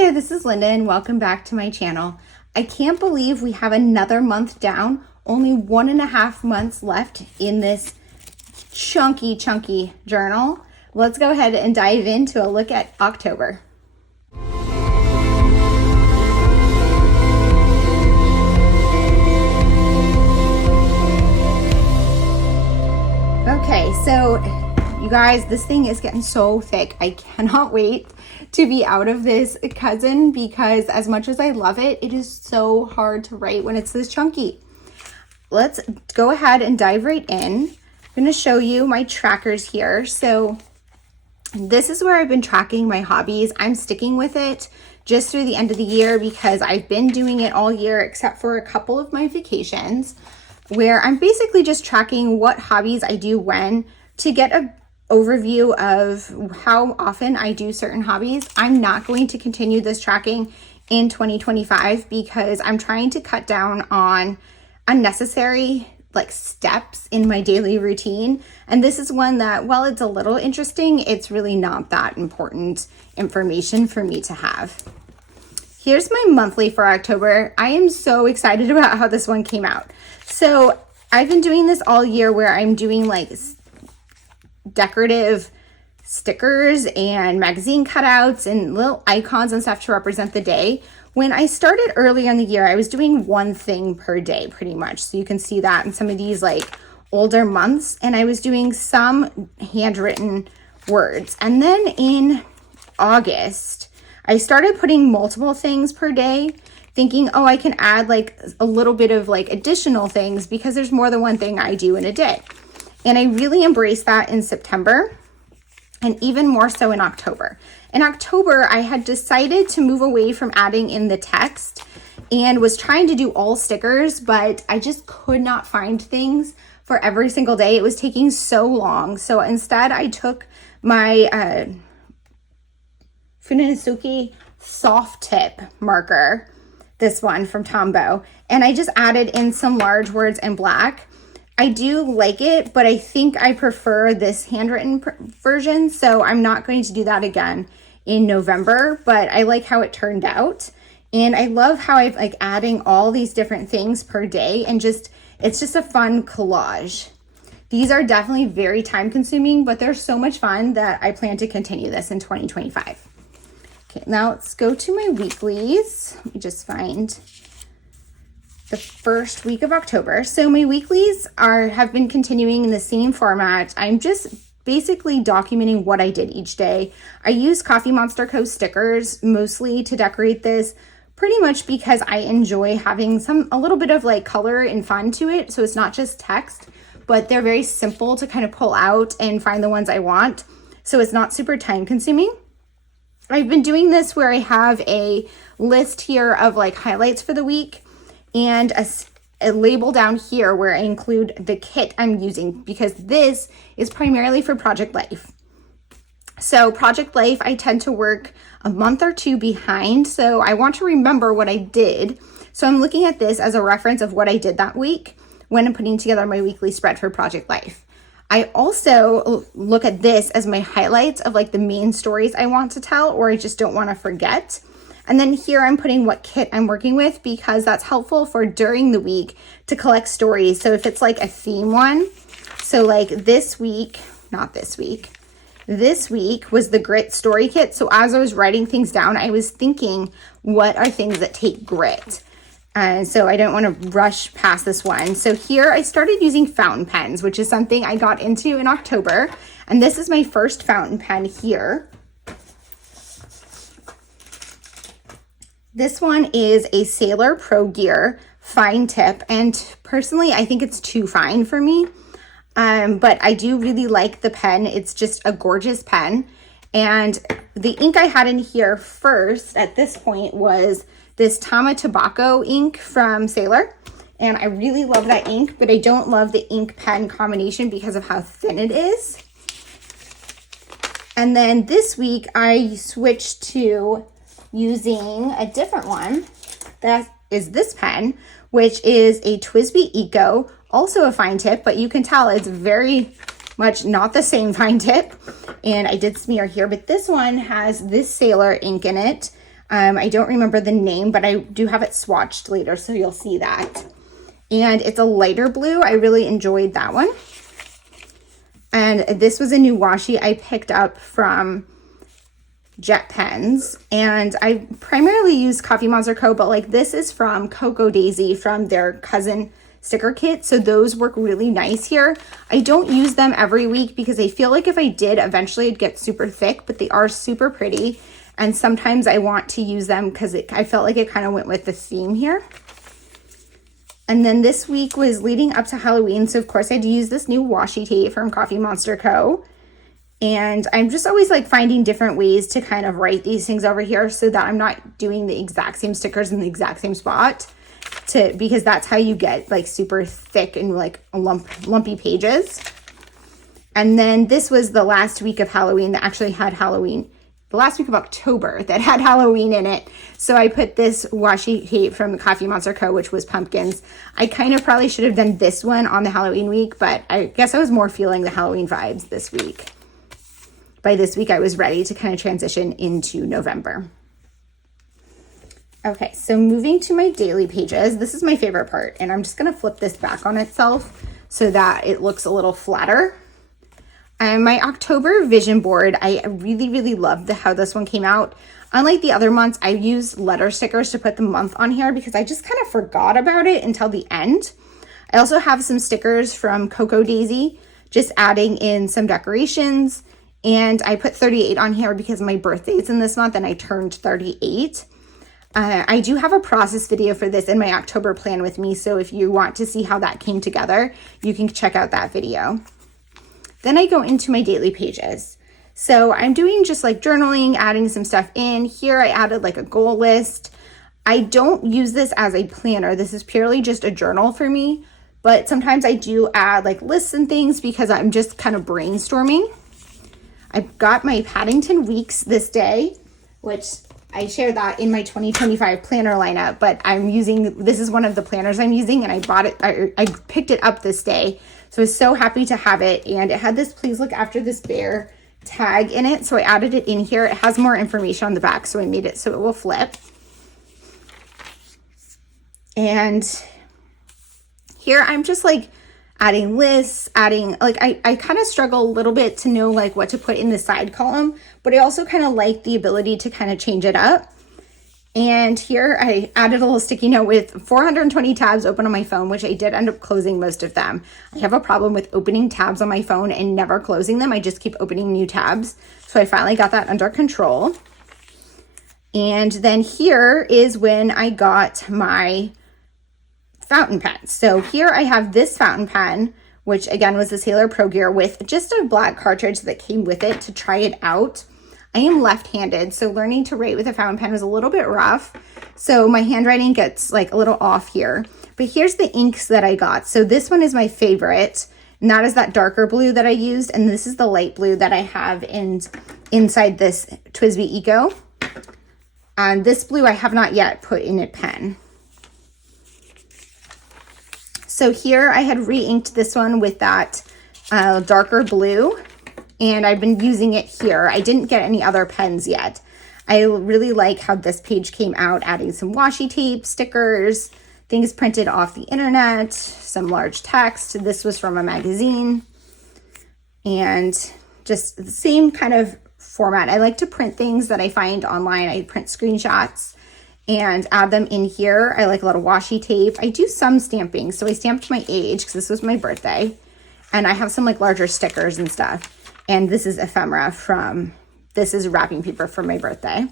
there, this is Linda and welcome back to my channel. I can't believe we have another month down, only 1.5 months left in this chunky journal. Let's go ahead and dive into a look at October. Okay, so you guys, this thing is getting so thick. I cannot wait to be out of this cousin because as much as I love it, it is so hard to write when it's this chunky. Let's go ahead and dive right in. I'm going to show you my trackers here. So this is where I've been tracking my hobbies. I'm sticking with it just through the end of the year because I've been doing it all year except for a couple of my vacations where I'm basically just tracking what hobbies I do when to get a overview of how often I do certain hobbies. I'm not going to continue this tracking in 2025 because I'm trying to cut down on unnecessary steps in my daily routine. And this is one that, while it's a little interesting, it's really not that important information for me to have. Here's my monthly for October. I am so excited about how this one came out. So I've been doing this all year where I'm doing decorative stickers and magazine cutouts and little icons and stuff to represent the day. When I started early in the year, I was doing one thing per day pretty much. So you can see that in some of these older months, and I was doing some handwritten words. And then in August, I started putting multiple things per day, thinking, oh, I can add a little bit of additional things because there's more than one thing I do in a day. And I really embraced that in September and even more so in October. In October, I had decided to move away from adding in the text and was trying to do all stickers, but I just could not find things for every single day. It was taking so long. So instead, I took my Funisuki soft tip marker, this one from Tombow, and I just added in some large words in black. I do like it, but I think I prefer this handwritten version, so I'm not going to do that again in November, but I like how it turned out. And I love how I've adding all these different things per day, and it's just a fun collage. These are definitely very time consuming, but they're so much fun that I plan to continue this in 2025. Okay, now let's go to my weeklies. Let me just find the first week of October. So my weeklies have been continuing in the same format. I'm just basically documenting what I did each day. I use Coffee Monsterz Co stickers mostly to decorate this, pretty much because I enjoy having a little bit of color and fun to it. So it's not just text, but they're very simple to kind of pull out and find the ones I want. So it's not super time consuming. I've been doing this where I have a list here of highlights for the week and a label down here where I include the kit I'm using because this is primarily for Project Life. So Project Life, I tend to work a month or two behind, so I want to remember what I did. So I'm looking at this as a reference of what I did that week when I'm putting together my weekly spread for Project Life. I also look at this as my highlights of the main stories I want to tell or I just don't want to forget. And then here I'm putting what kit I'm working with because that's helpful for during the week to collect stories. So if it's a theme one, so this week was the grit story kit. So as I was writing things down, I was thinking, what are things that take grit? And so I don't want to rush past this one. So here I started using fountain pens, which is something I got into in October. And this is my first fountain pen here. This one is a Sailor Pro Gear fine tip, and personally I think it's too fine for me, but I do really like the pen. It's just a gorgeous pen, and the ink I had in here first at this point was this Tama Tobacco ink from Sailor, and I really love that ink, but I don't love the ink pen combination because of how thin it is. And then this week I switched to using a different one that is this pen, which is a TWSBI Eco, also a fine tip, but you can tell it's very much not the same fine tip. And I did smear here, but this one has this Sailor ink in it. I don't remember the name, but I do have it swatched later, so you'll see that. And it's a lighter blue. I really enjoyed that one. And this was a new washi I picked up from Jet Pens. And I primarily use Coffee Monsterz Co, but like this is from Cocoa Daisy from their Cousin sticker kit. So those work really nice here. I don't use them every week because I feel like if I did, eventually it'd get super thick, but they are super pretty. And sometimes I want to use them because I felt like it kind of went with the theme here. And then this week was leading up to Halloween. So of course I had to use this new washi tape from Coffee Monsterz Co. And I'm just always like finding different ways to kind of write these things over here so that I'm not doing the exact same stickers in the exact same spot, because that's how you get like super thick and like lumpy pages. And then this was the last week of Halloween that actually had Halloween. The last week of October that had Halloween in it. So I put this washi tape from Coffee Monsterz Co, which was pumpkins. I kind of probably should have done this one on the Halloween week, but I guess I was more feeling the Halloween vibes this week. By this week, I was ready to kind of transition into November. Okay, so moving to my daily pages, this is my favorite part, and I'm just gonna flip this back on itself so that it looks a little flatter. And my October vision board, I really, really loved how this one came out. Unlike the other months, I used letter stickers to put the month on here because I just kind of forgot about it until the end. I also have some stickers from Cocoa Daisy, just adding in some decorations. And I put 38 on here because my birthday's in this month and I turned 38. I do have a process video for this in my October plan with me. So if you want to see how that came together, you can check out that video. Then I go into my daily pages. So I'm doing just like journaling, adding some stuff in. Here I added like a goal list. I don't use this as a planner. This is purely just a journal for me. But sometimes I do add like lists and things because I'm just kind of brainstorming. I've got my Paddington Weeks this day, which I shared that in my 2025 planner lineup, but this is one of the planners I'm using, and I bought it, I picked it up this day. So I was so happy to have it, and it had this "Please look after this bear" tag in it, so I added it in here. It has more information on the back, so I made it so it will flip. And here I'm just like adding lists, I kind of struggle a little bit to know like what to put in the side column, but I also kind of like the ability to kind of change it up. And here I added a little sticky note with 420 tabs open on my phone, which I did end up closing most of them. I have a problem with opening tabs on my phone and never closing them. I just keep opening new tabs. So I finally got that under control. And then here is when I got my fountain pen. So here I have this fountain pen, which again was the Sailor Pro Gear with just a black cartridge that came with it to try it out. I am left-handed, so learning to write with a fountain pen was a little bit rough. So my handwriting gets like a little off here. But here's the inks that I got. So this one is my favorite, and that is that darker blue that I used. And this is the light blue that I have inside this TWSBI Eco. And this blue I have not yet put in a pen. So here I had re-inked this one with that darker blue, and I've been using it here. I didn't get any other pens yet. I really like how this page came out, adding some washi tape, stickers, things printed off the internet, some large text. This was from a magazine, and just the same kind of format. I like to print things that I find online. I print screenshots and add them in here. I like a little washi tape. I do some stamping. So I stamped my age because this was my birthday. And I have some like larger stickers and stuff. And this is ephemera this is wrapping paper for my birthday.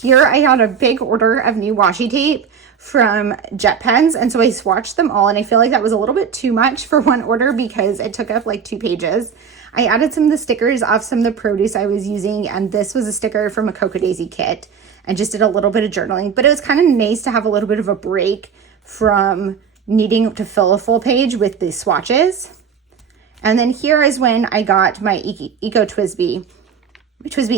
Here I had a big order of new washi tape from Jet Pens. And so I swatched them all. And I feel like that was a little bit too much for one order because it took up like 2 pages. I added some of the stickers off some of the produce I was using, and this was a sticker from a Cocoa Daisy kit, and just did a little bit of journaling. But it was kind of nice to have a little bit of a break from needing to fill a full page with the swatches. And then here is when I got my Eco TWSBI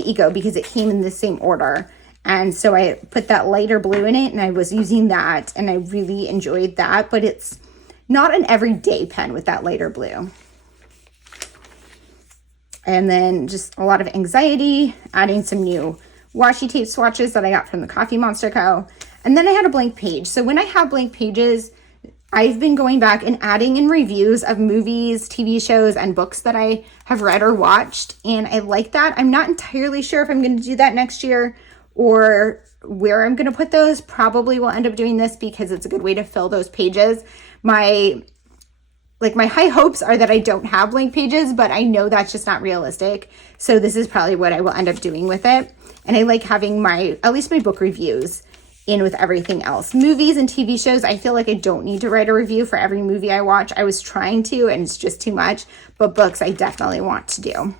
Eco, because it came in the same order. And so I put that lighter blue in it, and I was using that, and I really enjoyed that. But it's not an everyday pen with that lighter blue. And then just a lot of anxiety, adding some new washi tape swatches that I got from the Coffee Monsterz Co. And then I had a blank page. So when I have blank pages, I've been going back and adding in reviews of movies, TV shows, and books that I have read or watched. And I like that. I'm not entirely sure if I'm going to do that next year or where I'm going to put those. Probably will end up doing this because it's a good way to fill those pages. My high hopes are that I don't have blank pages, but I know that's just not realistic. So this is probably what I will end up doing with it. And I like having at least my book reviews in with everything else. Movies and TV shows, I feel like I don't need to write a review for every movie I watch. I was trying to, and it's just too much. But books, I definitely want to do.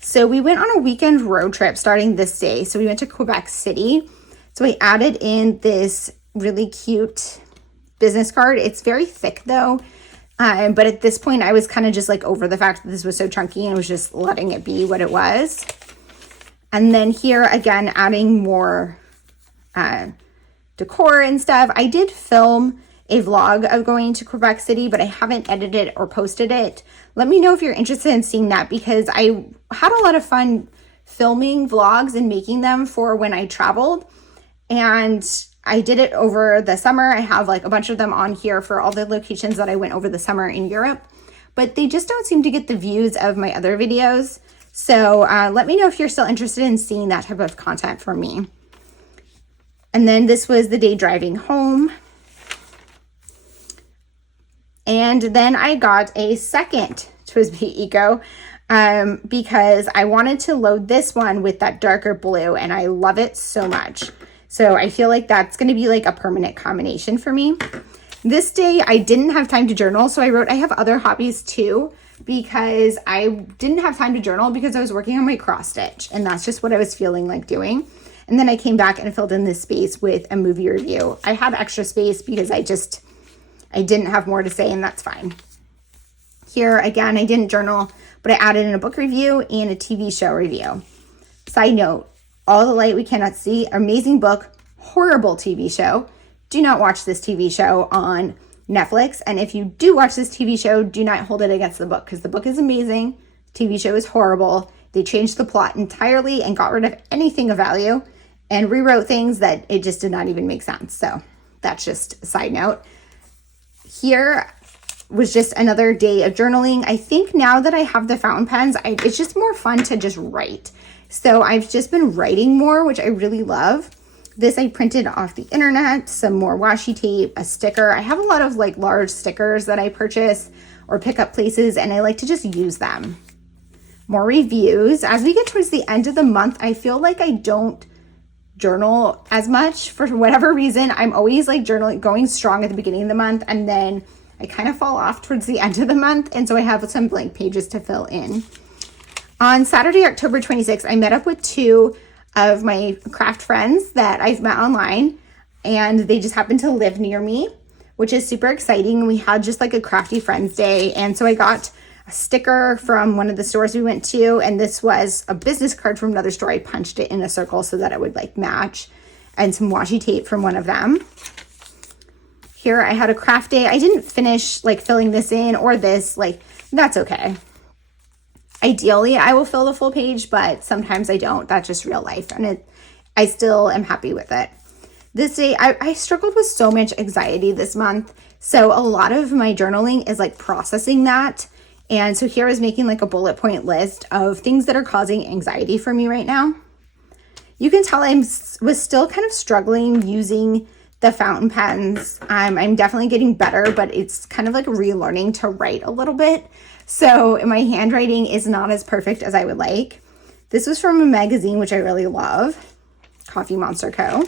So we went on a weekend road trip starting this day. So we went to Quebec City. So I added in this really cute business card. It's very thick though. But at this point, I was kind of just like over the fact that this was so chunky and was just letting it be what it was. And then here again, adding more decor and stuff. I did film a vlog of going to Quebec City, but I haven't edited or posted it. Let me know if you're interested in seeing that because I had a lot of fun filming vlogs and making them for when I traveled. And I did it over the summer. I have like a bunch of them on here for all the locations that I went over the summer in Europe, but they just don't seem to get the views of my other videos. So let me know if you're still interested in seeing that type of content from me. And then this was the day driving home. And then I got a second TWSBI Eco because I wanted to load this one with that darker blue and I love it so much. So I feel like that's going to be like a permanent combination for me. This day I didn't have time to journal. So I wrote, I have other hobbies too, because I didn't have time to journal because I was working on my cross stitch and that's just what I was feeling like doing. And then I came back and filled in this space with a movie review. I had extra space because I didn't have more to say and that's fine. Here again, I didn't journal, but I added in a book review and a TV show review. Side note, All the Light We Cannot See, amazing book, horrible TV show. Do not watch this TV show on Netflix. And if you do watch this TV show, do not hold it against the book because the book is amazing. TV show is horrible. They changed the plot entirely and got rid of anything of value and rewrote things that it just did not even make sense. So that's just a side note. Here was just another day of journaling. I think now that I have the fountain pens, it's just more fun to just write. So I've just been writing more, which I really love. This I printed off the internet, some more washi tape, a sticker. I have a lot of like large stickers that I purchase or pick up places and I like to just use them. More reviews. As we get towards the end of the month, I feel like I don't journal as much for whatever reason. I'm always like journaling, going strong at the beginning of the month and then I kind of fall off towards the end of the month. And so I have some blank pages to fill in. On Saturday, October 26th, I met up with two of my craft friends that I've met online and they just happened to live near me, which is super exciting. We had just like a crafty friends day. And so I got a sticker from one of the stores we went to, and this was a business card from another store. I punched it in a circle so that it would like match, and some washi tape from one of them. Here I had a craft day. I didn't finish like filling this in or this, like that's okay. Ideally, I will fill the full page, but sometimes I don't. That's just real life, and I still am happy with it. This day, I struggled with so much anxiety this month, so a lot of my journaling is like processing that. And so here I was making like a bullet point list of things that are causing anxiety for me right now. You can tell I was still kind of struggling using the fountain pens. I'm definitely getting better, but it's kind of like relearning to write a little bit. So my handwriting is not as perfect as I would like. This was from a magazine, which I really love, Coffee Monsterz Co.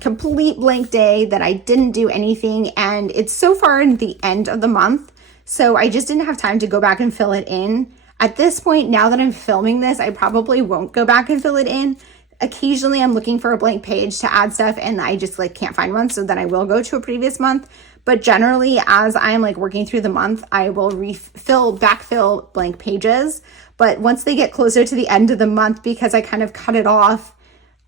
Complete blank day that I didn't do anything. And it's so far in the end of the month. So I just didn't have time to go back and fill it in. At this point, now that I'm filming this, I probably won't go back and fill it in. Occasionally I'm looking for a blank page to add stuff and I just like can't find one. So then I will go to a previous month. But generally, as I'm like working through the month, I will backfill blank pages. But once they get closer to the end of the month, because I kind of cut it off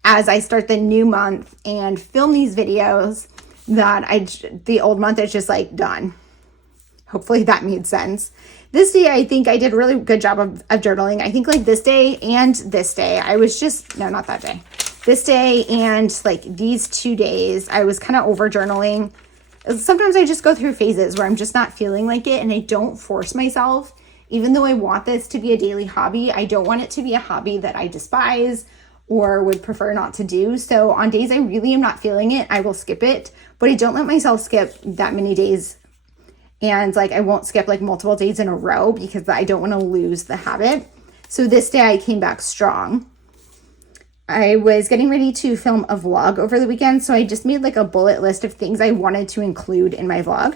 as I start the new month and film these videos, that the old month is just like done. Hopefully that made sense. This day, I think I did a really good job of journaling. I think like this day and this day, I was just, no, not that day. This day and like these 2 days, I was kind of over journaling. Sometimes I just go through phases where I'm just not feeling like it, and I don't force myself. Even though I want this to be a daily hobby, I don't want it to be a hobby that I despise or would prefer not to do. So on days I really am not feeling it, I will skip it, but I don't let myself skip that many days. And like, I won't skip like multiple days in a row because I don't want to lose the habit. So this day I came back strong. I was getting ready to film a vlog over the weekend, so I just made like a bullet list of things I wanted to include in my vlog.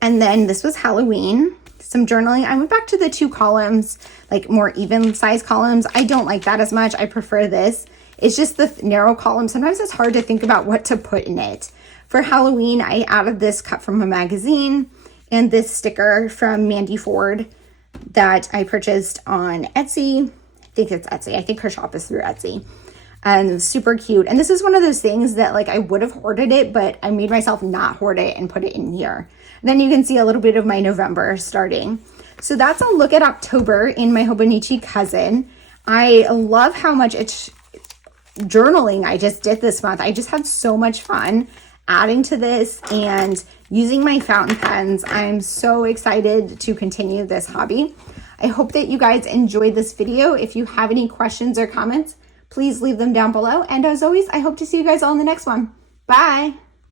And then this was Halloween, some journaling. I went back to the 2 columns, like more even size columns. I don't like that as much. I prefer this. It's just the narrow column. Sometimes it's hard to think about what to put in it. For Halloween, I added this cut from a magazine and this sticker from Mandy Ford that I purchased on Etsy. I think it's Etsy. I think her shop is through Etsy. And super cute. And this is one of those things that like I would have hoarded it, but I made myself not hoard it and put it in here. Then you can see a little bit of my November starting. So that's a look at October in my Hobonichi Cousin. I love how much it's journaling I just did this month. I just had so much fun adding to this and using my fountain pens. I'm so excited to continue this hobby. I hope that you guys enjoyed this video. If you have any questions or comments, please leave them down below. And as always, I hope to see you guys all in the next one. Bye.